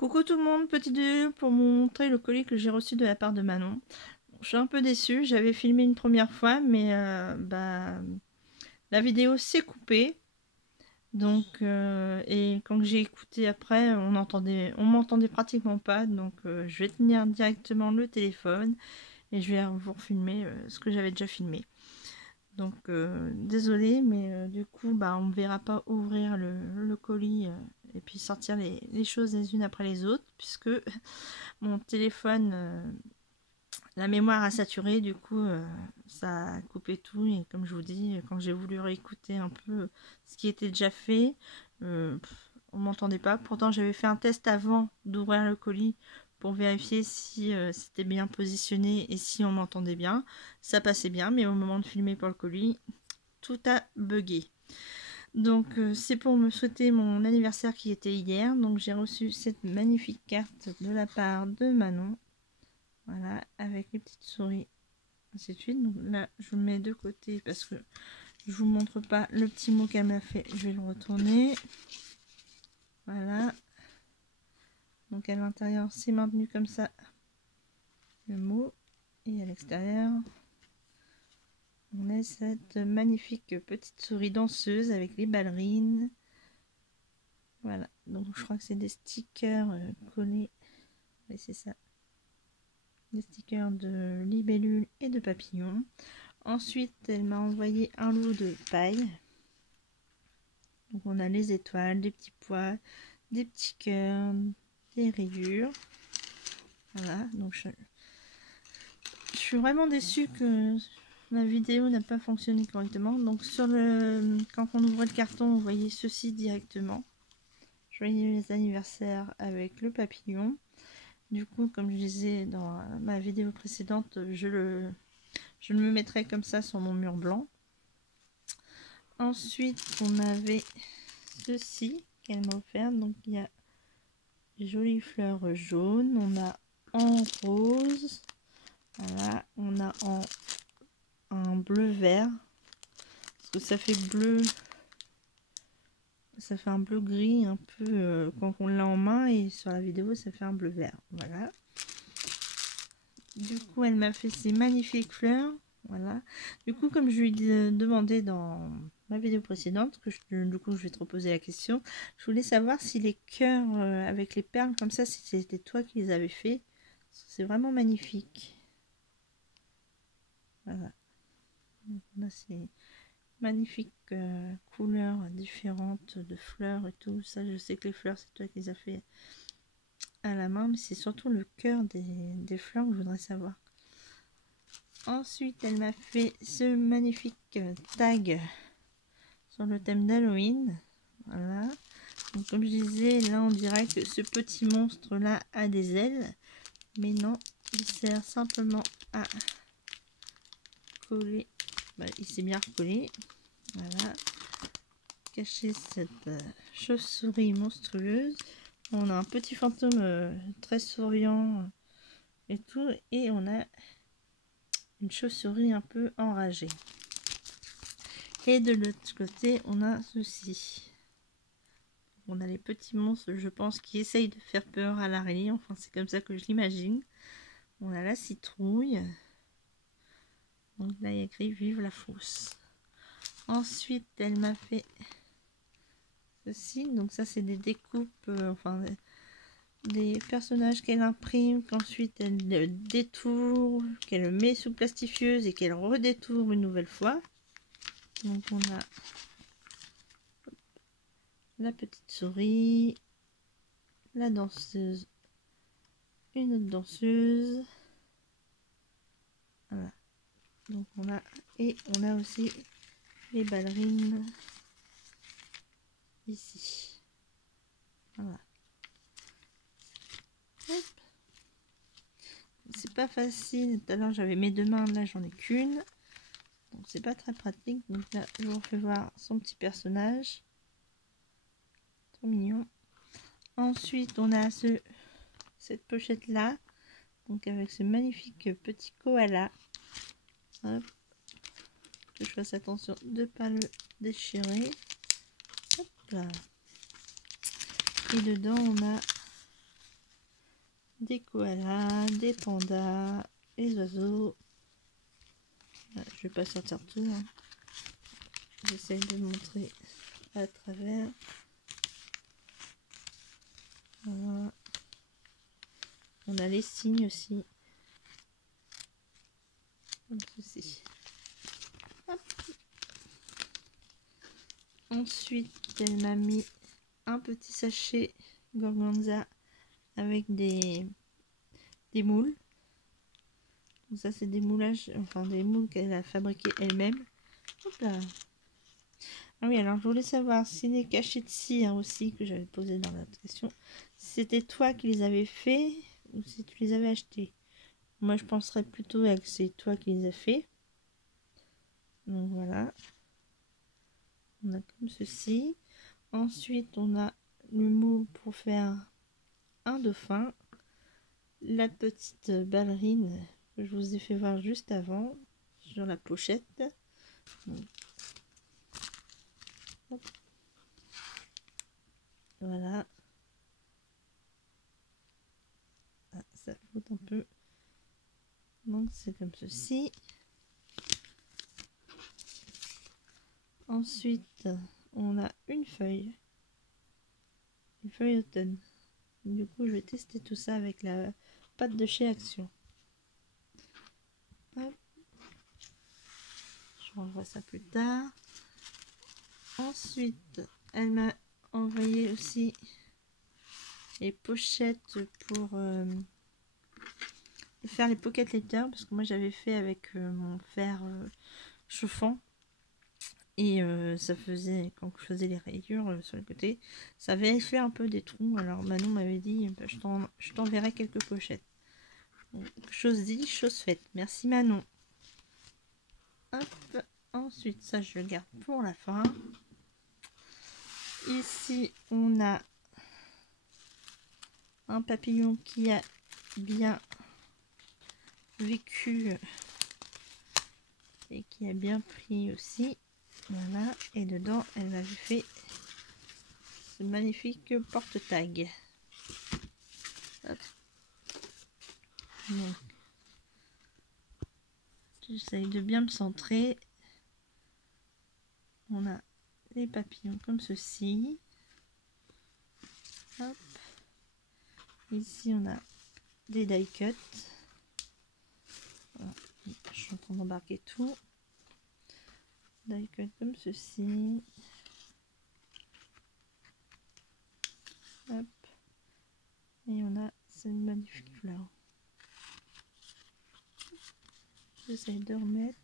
Coucou tout le monde, petite vidéo pour vous montrer le colis que j'ai reçu de la part de Manon. Je suis un peu déçue, j'avais filmé une première fois, mais la vidéo s'est coupée. Donc, et quand j'ai écouté après, on m'entendait pratiquement pas. Donc, je vais tenir directement le téléphone et je vais vous filmer ce que j'avais déjà filmé. Donc, désolé, mais du coup, on ne verra pas ouvrir le colis et puis sortir les choses les unes après les autres, puisque mon téléphone, la mémoire a saturé, du coup, ça a coupé tout. Et comme je vous dis, quand j'ai voulu réécouter un peu ce qui était déjà fait, on m'entendait pas. Pourtant, j'avais fait un test avant d'ouvrir le colis pour vérifier si c'était bien positionné et si on m'entendait bien. Ça passait bien, mais au moment de filmer pour le colis, tout a bugué. Donc c'est pour me souhaiter mon anniversaire qui était hier. Donc j'ai reçu cette magnifique carte de la part de Manon. Voilà, avec les petites souris, ainsi de suite. Donc là, je le mets de côté parce que je vous montre pas le petit mot qu'elle m'a fait. Je vais le retourner. Voilà. Donc à l'intérieur, c'est maintenu comme ça, le mot. Et à l'extérieur, on a cette magnifique petite souris danseuse avec les ballerines. Voilà, donc je crois que c'est des stickers collés. Oui, c'est ça. Des stickers de libellule et de papillons. Ensuite, elle m'a envoyé un lot de paille. Donc on a les étoiles, des petits pois, des petits cœurs, des rayures. Voilà, donc je suis vraiment déçue que la vidéo n'a pas fonctionné correctement. Donc quand on ouvrait le carton, vous voyez ceci directement. Joyeux anniversaire avec le papillon. Du coup, comme je disais dans ma vidéo précédente, je le mettrai comme ça sur mon mur blanc. Ensuite, on avait ceci qu'elle m'a offert. Donc, il y a jolies fleurs jaunes. On a en rose. Voilà. On a en un bleu vert. Parce que ça fait bleu. Ça fait un bleu gris un peu quand on l'a en main. Et sur la vidéo, ça fait un bleu vert. Voilà. Du coup, elle m'a fait ces magnifiques fleurs. Voilà. Du coup, comme je lui ai demandé dans ma vidéo précédente, du coup, je vais te reposer la question. Je voulais savoir si les cœurs avec les perles comme ça, si c'était toi qui les avais fait. C'est vraiment magnifique. Voilà. Là, c'est magnifique couleurs différentes de fleurs et tout. Ça, je sais que les fleurs, c'est toi qui les as fait à la main, mais c'est surtout le cœur des fleurs que je voudrais savoir. Ensuite, elle m'a fait ce magnifique tag sur le thème d'Halloween. Voilà. Donc, comme je disais, là, on dirait que ce petit monstre-là a des ailes. Mais non, il sert simplement à coller. Il s'est bien recollé. Voilà. Cacher cette chauve-souris monstrueuse. On a un petit fantôme très souriant et tout. Et on a une chauve-souris un peu enragée. Et de l'autre côté, on a ceci. On a les petits monstres, je pense, qui essayent de faire peur à l'araignée. Enfin, c'est comme ça que je l'imagine. On a la citrouille. Donc là, il y a écrit Vive la fosse. Ensuite, elle m'a fait ceci. Donc ça, c'est des découpes, enfin, des personnages qu'elle imprime, qu'ensuite elle détourne, qu'elle met sous plastifieuse et qu'elle redétourne une nouvelle fois. Donc on a la petite souris, la danseuse, une autre danseuse. Voilà. Donc on a aussi les ballerines ici. Voilà. C'est pas facile. Tout à l'heure j'avais mes deux mains, là j'en ai qu'une. Donc c'est pas très pratique. Donc là je vous fais voir son petit personnage. Trop mignon. Ensuite on a cette pochette là. Donc avec ce magnifique petit koala. Hop. Que je fasse attention de ne pas le déchirer. Hop là. Et dedans on a des koalas, des pandas, les oiseaux. Je vais pas sortir tout, hein. J'essaye de montrer à travers. Voilà. On a les signes aussi, comme ceci. Hop. Ensuite, elle m'a mis un petit sachet Gorgonza avec des moules. Donc ça, c'est des moulages, enfin des moules qu'elle a fabriqués elle-même. Hop là. Ah oui, alors je voulais savoir si les cachets de cire aussi que j'avais posé dans la question, si c'était toi qui les avais fait ou si tu les avais achetés. Moi, je penserais plutôt que c'est toi qui les as fait. Donc voilà. On a comme ceci. Ensuite, on a le moule pour faire un dauphin. La petite ballerine que je vous ai fait voir juste avant sur la pochette. Donc, voilà. Ah, ça flotte un peu. Donc c'est comme ceci. Ensuite, on a une feuille automne. Du coup, je vais tester tout ça avec la pâte de chez Action. Hop. Je renvoie ça plus tard. Ensuite, elle m'a envoyé aussi les pochettes pour faire les pocket letters, parce que moi j'avais fait avec mon fer chauffant et ça faisait, quand je faisais les rayures sur le côté, ça avait fait un peu des trous. Alors Manon m'avait dit bah, je t'enverrai quelques pochettes. Donc, chose dit, chose faite. Merci Manon. Hop. Ensuite, ça je le garde pour la fin. Ici on a un papillon qui a bien vécu et qui a bien pris aussi. Voilà, et dedans elle m'avait fait ce magnifique porte-tag. Donc j'essaye de bien me centrer. On a les papillons comme ceci. Hop. Ici on a des die cuts. Voilà. Je suis en train d'embarquer tout. Die cut comme ceci. Hop. Et on a cette magnifique fleur. J'essaye de remettre.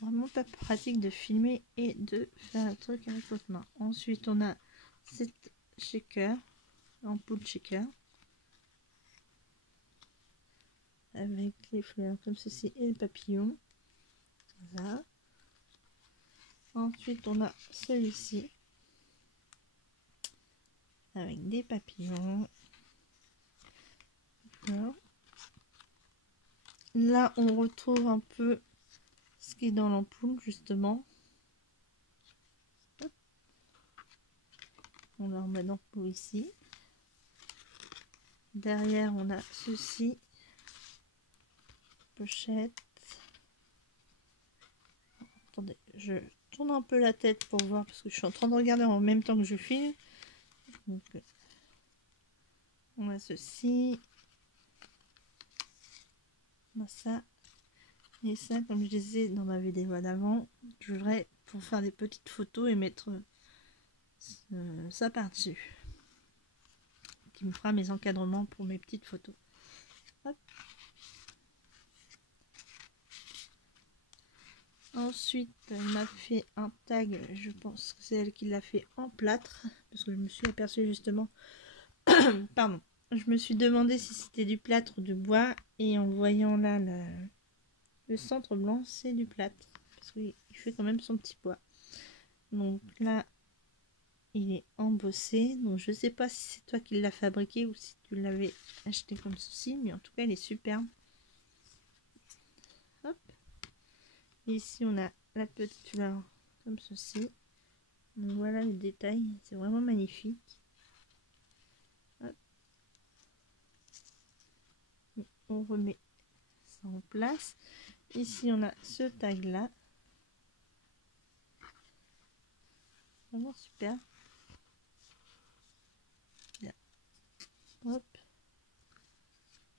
Vraiment pas pratique de filmer et de faire un truc avec votre main. Ensuite on a cette shaker, ampoule shaker, avec les fleurs comme ceci et le papillon. Voilà. Ensuite on a celui-ci avec des papillons. Voilà. Là on retrouve un peu ce qui est dans l'ampoule justement. Hop. On la remet dans l'ampoule ici. Derrière on a ceci, pochette. Attendez, je tourne un peu la tête pour voir parce que je suis en train de regarder en même temps que je filme. Donc, on a ceci, on a ça et ça, comme je disais dans ma vidéo d'avant, je voudrais pour faire des petites photos et mettre ça par-dessus, qui me fera mes encadrements pour mes petites photos. Hop. Ensuite, elle m'a fait un tag, je pense que c'est elle qui l'a fait en plâtre, parce que je me suis aperçue justement, pardon, je me suis demandé si c'était du plâtre ou du bois, et en voyant là le centre blanc, c'est du plâtre, parce qu'il fait quand même son petit bois. Donc là, il est embossé, donc je sais pas si c'est toi qui l'as fabriqué ou si tu l'avais acheté comme ceci, mais en tout cas il est superbe. Hop. Et ici on a la petite fleur comme ceci. Donc voilà le détail, c'est vraiment magnifique. Hop. on remet ça en place. Ici on a ce tag là, vraiment super. Bien. Hop,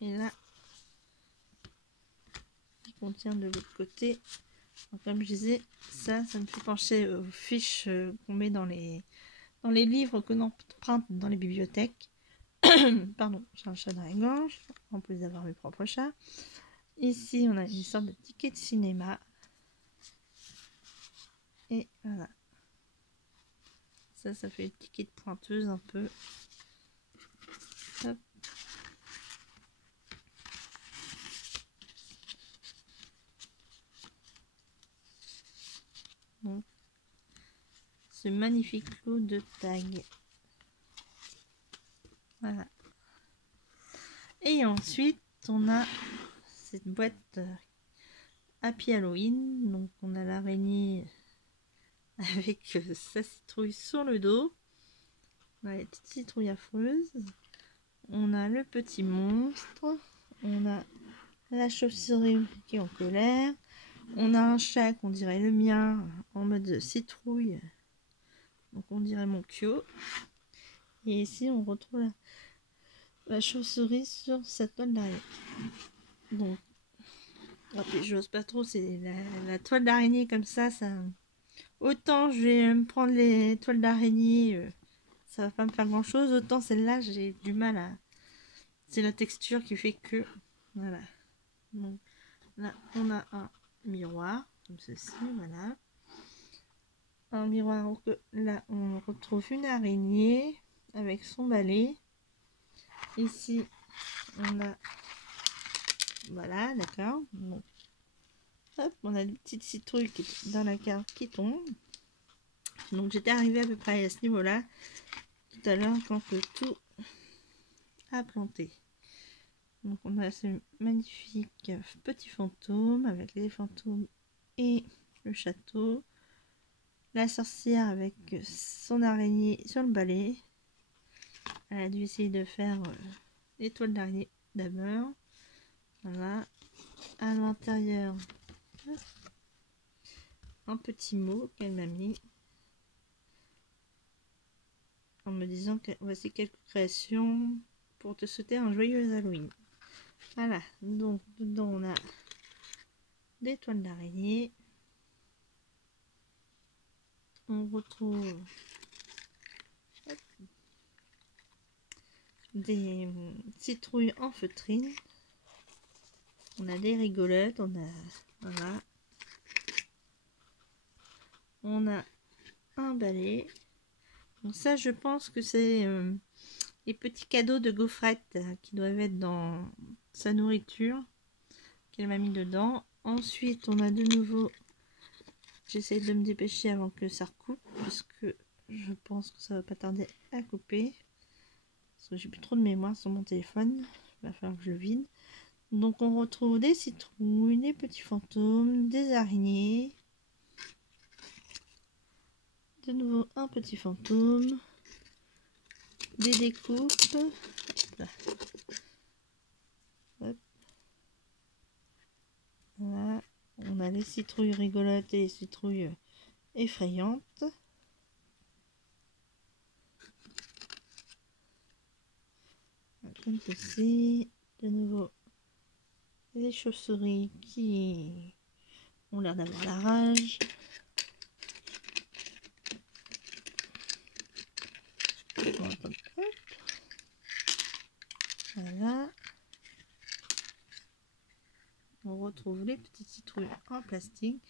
et là il contient de l'autre côté. Donc, comme je disais, ça me fait pencher aux fiches qu'on met dans les livres qu'on emprunte dans les bibliothèques. Pardon, j'ai un chat dans la gorge, en plus d'avoir mes propres chats. Ici, on a une sorte de ticket de cinéma. Et voilà. Ça fait le ticket de pointeuse un peu. Hop. Donc, ce magnifique lot de tags. Voilà. Et ensuite, on a cette boîte Happy Halloween. Donc, on a l'araignée avec sa citrouille sur le dos. On a les petites citrouilles affreuses. On a le petit monstre. On a la chauve-souris qui est en colère. On a un chat qu'on dirait le mien en mode citrouille. Donc on dirait mon Kyo. Et ici on retrouve la chauve-souris sur sa toile d'araignée. Donc j'ose pas trop, c'est la toile d'araignée comme ça. Autant je vais me prendre les toiles d'araignée, ça va pas me faire grand chose. Autant celle-là j'ai du mal à... C'est la texture qui fait que... Voilà. Donc là on a un miroir comme ceci, voilà. Un miroir, là on retrouve une araignée avec son balai. Ici on a, voilà, d'accord. Bon. Hop, on a une petite citrouille qui est dans la carte qui tombe. Donc j'étais arrivée à peu près à ce niveau là tout à l'heure quand tout a planté. Donc on a ce magnifique petit fantôme avec les fantômes et le château. La sorcière avec son araignée sur le balai. Elle a dû essayer de faire l'étoile d'araignée d'abord. Voilà. À l'intérieur, un petit mot qu'elle m'a mis en me disant que voici quelques créations pour te souhaiter un joyeux Halloween. Voilà. Donc dedans on a des toiles d'araignée. On retrouve des citrouilles en feutrine. On a des rigolotes, on a, voilà. On a un balai. Donc ça, je pense que c'est les petits cadeaux de gaufrette qui doivent être dans sa nourriture qu'elle m'a mis dedans. Ensuite, on a de nouveau... J'essaie de me dépêcher avant que ça recoupe, puisque je pense que ça va pas tarder à couper. Parce que j'ai plus trop de mémoire sur mon téléphone. Il va falloir que je le vide. Donc on retrouve des citrouilles, des petits fantômes, des araignées. De nouveau un petit fantôme. Des découpes. Hop. Hop. Voilà. On a les citrouilles rigolotes et les citrouilles effrayantes. Comme ceci. De nouveau les chauves-souris qui ont l'air d'avoir la rage. Voilà. On retrouve les petites citrouilles en plastique.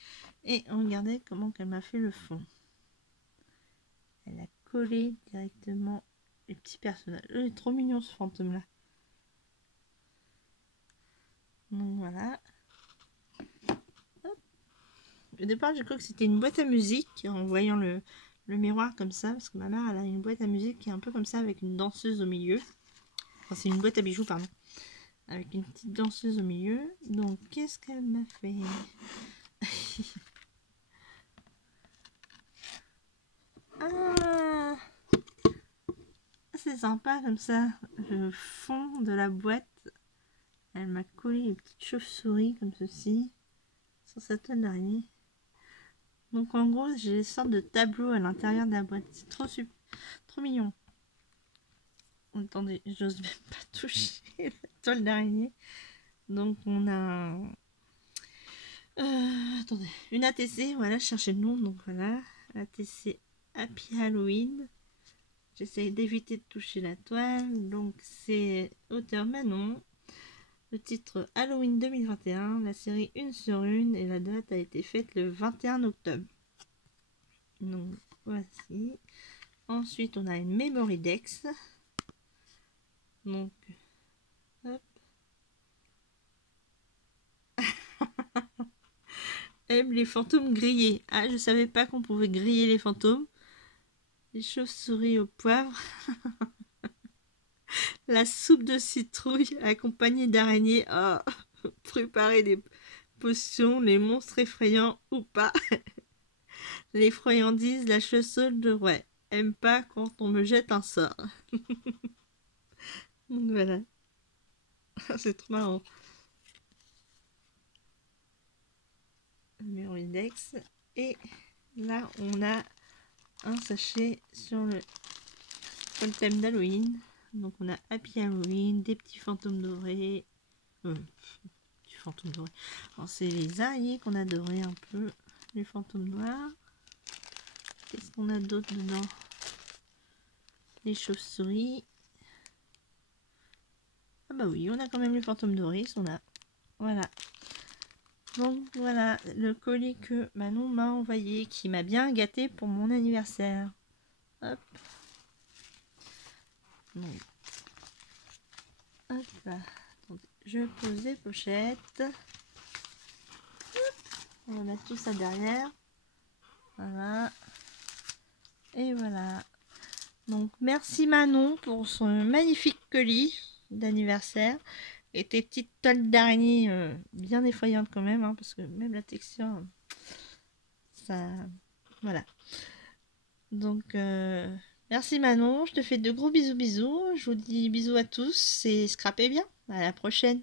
Et regardez comment qu'elle m'a fait le fond. Elle a collé directement les petits personnages. Il est trop mignon ce fantôme là. Donc voilà. Hop. Au départ j'ai cru que c'était une boîte à musique en voyant le miroir comme ça. Parce que ma mère elle a une boîte à musique qui est un peu comme ça avec une danseuse au milieu. Enfin c'est une boîte à bijoux pardon. Avec une petite danseuse au milieu. Donc qu'est-ce qu'elle m'a fait? Ah, c'est sympa comme ça. Le fond de la boîte Elle m'a collé une petite chauve-souris comme ceci sur sa toile d'araignée. Donc en gros j'ai des sortes de tableaux à l'intérieur de la boîte. C'est trop mignon. Attendez, j'ose même pas toucher la toile d'araignée. Donc on a attendez, une ATC, voilà, je cherchais le nom, donc voilà, ATC Happy Halloween. J'essaye d'éviter de toucher la toile, donc c'est auteur Manon. Le titre Halloween 2021, la série 1/1 et la date a été faite le 21 octobre. Donc voici. Ensuite on a une Memory Dex. Donc hop. Aime les fantômes grillés. Ah, je savais pas qu'on pouvait griller les fantômes. Les chauves-souris au poivre. La soupe de citrouille accompagnée d'araignées. Oh, préparer des potions, les monstres effrayants ou pas. Les friandises, la chaussole de ouais. Aime pas quand on me jette un sort. Donc voilà. C'est trop marrant. Numéro index. Et là, on a un sachet sur le thème d'Halloween. Donc on a Happy Halloween, des petits fantômes dorés. Petits fantômes dorés. Alors c'est les araignées qu'on a dorés un peu. Les fantômes noirs. Qu'est-ce qu'on a d'autre dedans? Les chauves-souris. Ah bah oui, on a quand même les fantômes dorés. On a. Voilà. Donc voilà le colis que Manon m'a envoyé, qui m'a bien gâté pour mon anniversaire. Hop. Donc. Hop là. Attendez, je pose les pochettes. Hop. On va mettre tout ça derrière. Voilà. Et voilà. Donc merci Manon pour son magnifique colis d'anniversaire. Et tes petites toiles d'araignée bien effrayantes quand même, hein, parce que même la texture, ça... Voilà. Donc, merci Manon, je te fais de gros bisous. Je vous dis bisous à tous et scrapez bien. À la prochaine.